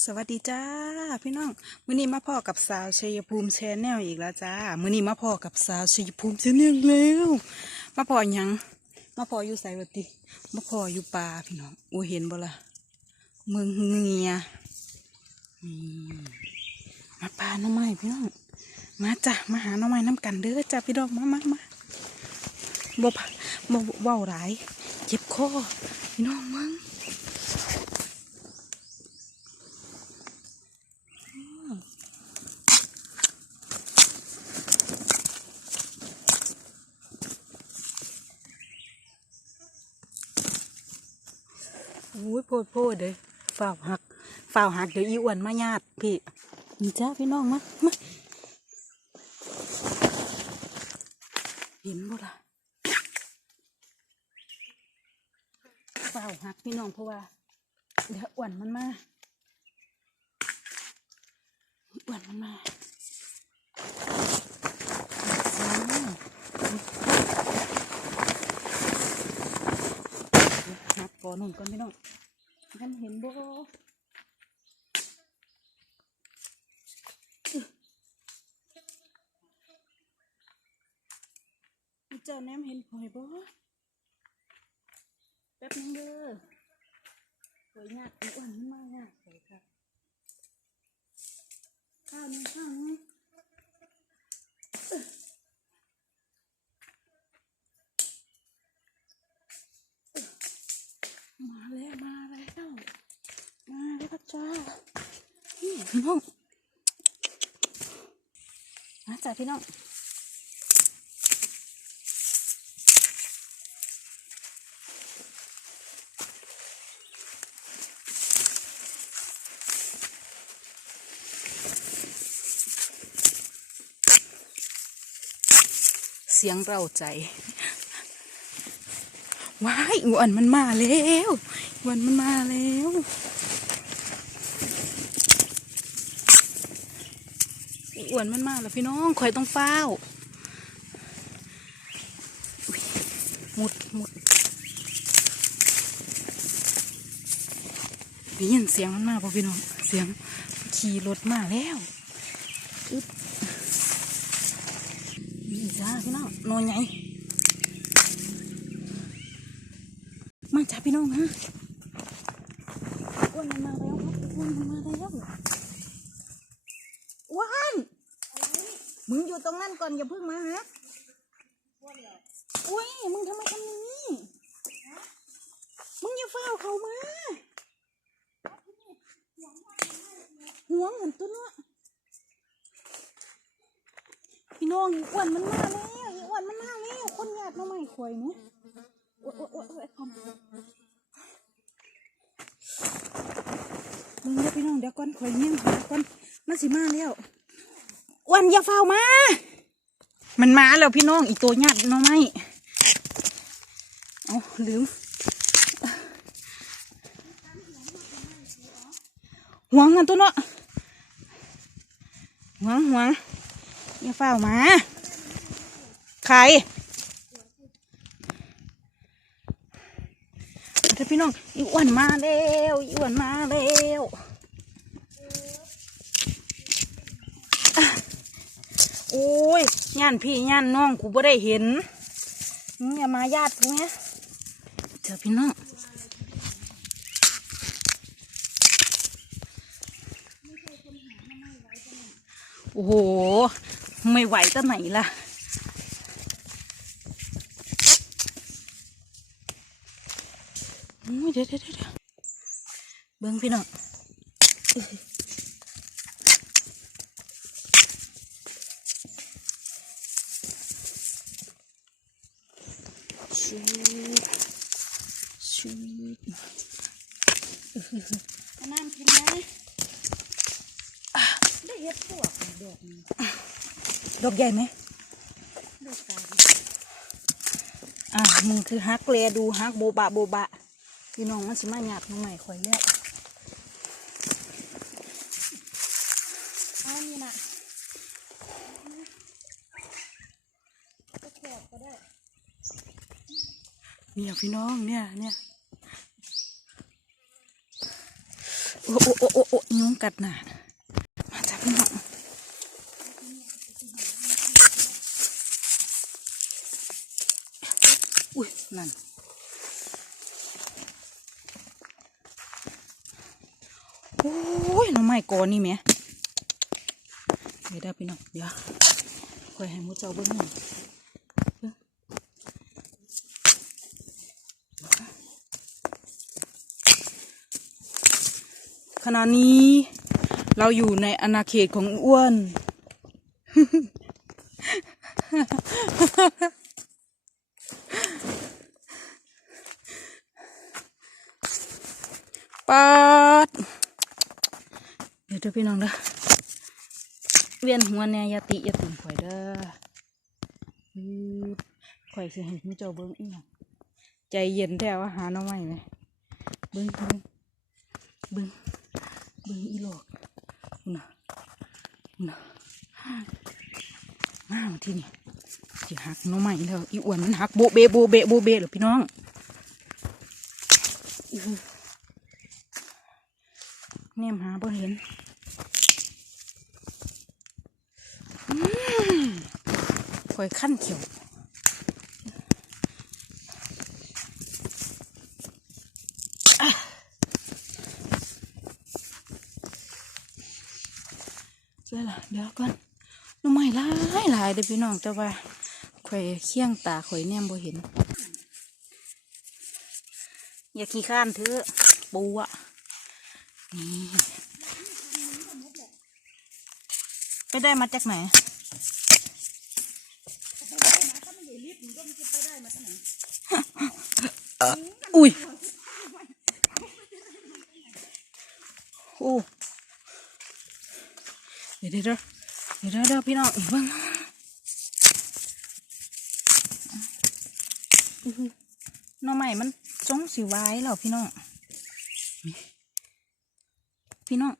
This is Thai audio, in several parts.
สวัสดีจ้าพี่น้องมื้อนี้มาพ่อกับสาวชัยภูมิแชนแนลอีกแล้วจ้ามื้อนี้มาพ่อกับสาวชัยภูมิแชนแนลแล้วมาพ่อยังมาพ่ออยู่ไสวะติมาพ่ออยู่ป่าพี่น้องโอ้เห็นบ่ล่ะเมืองเงียมาป่าน้ำไม้พี่น้องมาจ้ะมาหาหน้ำไม้น้ำกันเด้อจ้าพี่น้องมามามาบ่บ่เว้าหลายเจ็บคอพี่น้องมึง อุ้ยโพดโพดเลยฝ่าวหักฝ่าวหักเดี๋ยวอีอ้วนมาญาติพี่นี่จ้าพี่น้องมามาเห็นบ่ล่ะฝ่าวหักพี่น้องเพราะว่า เดี๋ยวอ้วนมันมาอ้วนมันมา หักก่อนุ่นก่อนพี่น้องท่านเห็นบ่เจ้าแนมเห็นหอยบ่แป๊บนึงเด้อหอยยากอีอ้วนมันมากยากเลยค่ะข้าวหนึงข้าวนึงมาแล้วมาแล้วมาแล้วจ้านี่ พี่น้องมาจ้าพี่น้องเสียงเราใจ ว้ายอ้วนมันมาแล้วอ้วนมันมาแล้ว อ้วนมันมากแล้วพี่น้องคอยต้องเฝ้าวอุ๊ยมุดมุดได้ยินเสียงมันมาป่ะพี่น้อง เสียงขี่รถมาแล้วอึ๊บนี่จ้าพี่น้องนอนไงมาจ้าพี่น้องฮะอ้วนมันมาแล้วครับอ้วนมันมาแล้วอ้วน มึงอยู่ตรงนั้นก่อนอย่าเพิ่งมาฮะอุ้ย มึงทำไมทำอย่างนี้ มึงอย่าเฝ้าเขามาห่วงเหมือนตัวเนาะพี่น้องอีอ้วนมันมาแล้วอีอ้วนมันมาแล้วคนหยาดมาใหม่ข่อยเนี่ยโอ๊ยโอ๊ยโอ๊ยโอ๊ยคอมมึงเดี๋ยวพี่น้องเดี๋ยวก่อนข่อยเงี้ยงก่อนมันสิมาแล้ว อ้วนอย่าเฝ้ามา มันมาแล้วพี่น้องอีกตัวหยาดน้องไม่เอาลืมหวงกันตัวเนาะหวงหวงอย่าเฝ้ามาใครเดี๋ยวพี่น้องอีอ้วนมาแล้วอีอ้วนมาแล้วอะ โอ้ยย่านพี่ย่านน้องกูบ่ได้เห็นอย่ามาญาติกูเนี่ยเจอพี่น้องโอ้โห ไม่ไหวจะไหนล่ะเดี๋ยวเดี๋ยวเดี๋ยวเบิ้งพี่น้อง ชูดชูดเอาน้ำกินไหมได้เห็ดพวกดอกดอกใหญ่ไหมดอกกาอะมึงคือฮักแลดูฮักโบบะโบบะพี่น้องมันสิมาหยาบมาใหม่คอยแล้วเอานี่นะก็แขกก็ได้ เนี่ยพี่น้องเนี่ยเนี่ยโอ้โอ้โอ้โอ้โอ้ยุงกัดหนามาจากพี่น้องอุ้ยนั่นโอ้ยน้องไม้กอนนี่แม่เดี๋ยวได้พี่น้องเดี๋ยวคอยให้หมูเจ้าเบิ้งหน่อยเบิ่ง ขณะนี้ เราอยู่ในอาณาเขตของอ้วน ปัดเดี๋ยวเด้อพี่น้องเด้อเวียนหัวแน่ยาติอยาติข่อยเด้อข่อยสิให้คุณเจ้าเบิ่งอีหยังใจเย็นแต่ว่าหาน้องใหม่ไหมเบิ่งเบิ่งเบิ่ง เบิ่งอีหลอกน่ะน่ะมาเอาที่นี่สิหักน้องใหม่แล้วอีอ้วนมันหักโบเบโบเบโบเบหรอพี่น้องอื้อแนมหาบ่เห็นอืมข่อยขั้นเขียวอะ เดี๋ยวก่อนหน้ำไม้หลายหลายเด้อพี่น้องแต่ว่าข่อยเคี่ยงตาข่อยแนมบ่เห็น อย่าขี้ข้านเถอะปูอะนี่ไปได้มาจากไหนอุ้ยโอ้ เดี๋ยวเดี๋ยวเดี๋ยวเดี๋ยวพี่น้องอีกบ้างอื้อหือหน้องใหม่มันจงสิวายแล้วพี่น้องพี่น้อง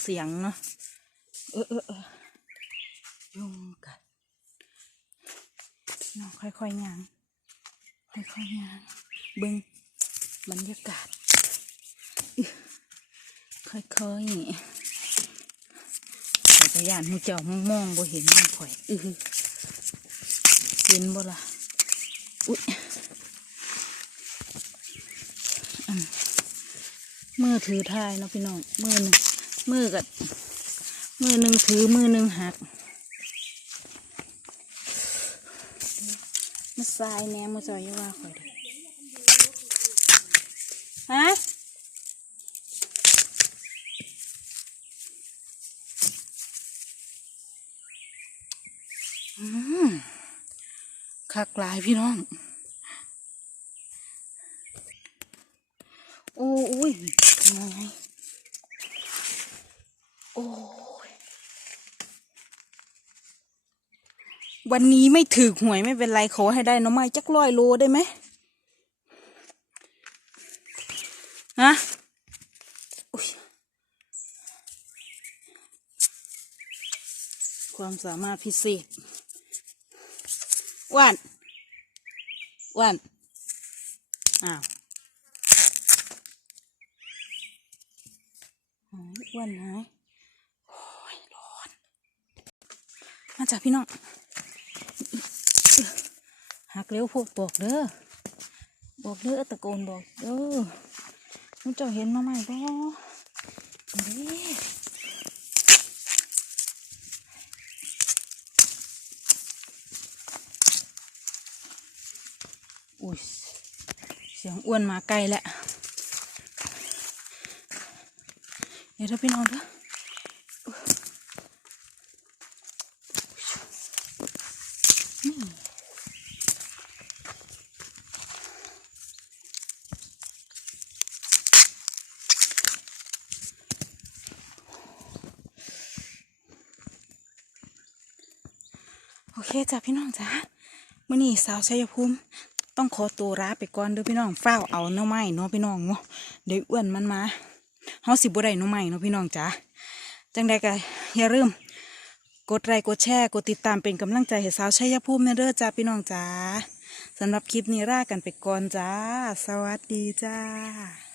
เสียงเนาะเออเออเออยุงกัดน้องค่อยๆย่างค่อยๆย่างเบิ้ง บรรยากาศ ค่อยๆนี่จักรยานหูเจ้ามองบ่เห็นมันข่อยอืออเห็นบ่ล่ะอุ้ยมือถือทายเนาะพี่น้องมือหนึ่งมือกับมือหนึ่งถือมือหนึ่งหักมาทรายแหนมมาจอยอย่าว่าข่อยเด้ ฮะอืมคักหลายพี่น้อง โอ้ยยังไงโอ้ยวันนี้ไม่ถือหวยไม่เป็นไรขอให้ได้น้องไม้จักร้อยโลได้ไหม ฮะอุ๊ยความสามารถพิเศษวันวันอ้าวหายอ้วนหายโอ้ยร้อน มาจากพี่น้อง หักเร็วพวกบอกเด้อ บอกเด้อตะโกนบอกเด้อ มึงเจ้าเห็นมาใหม่บ่ด้อุ้ยเสียงอ้วนมาไกลแล้วเดี๋ยวเราไปนอนเถอน เคจ้ะพี่น้องจ้ะมื่อนี้สาวชัยภูมิต้องขอตัวลาไปก่อนเด้อพี่น้องเฝ้าเอาหน้อไม้เนาะพี่น้องเนาะเดี๋ยวอ้วนมันมาเฮาสิบ่ได้หน้องใหม่เนาะพี่น้องจ๋าจังใดก็อย่าลืมกดไลค์กดแชร์กดติดตามเป็นกำลังใจให้สาวชัยภูมิแม่เด้อจ้าพี่น้องจ๋าสำหรับคลิปนี้ลากันไปก่อนจ้า สวัสดีจ้า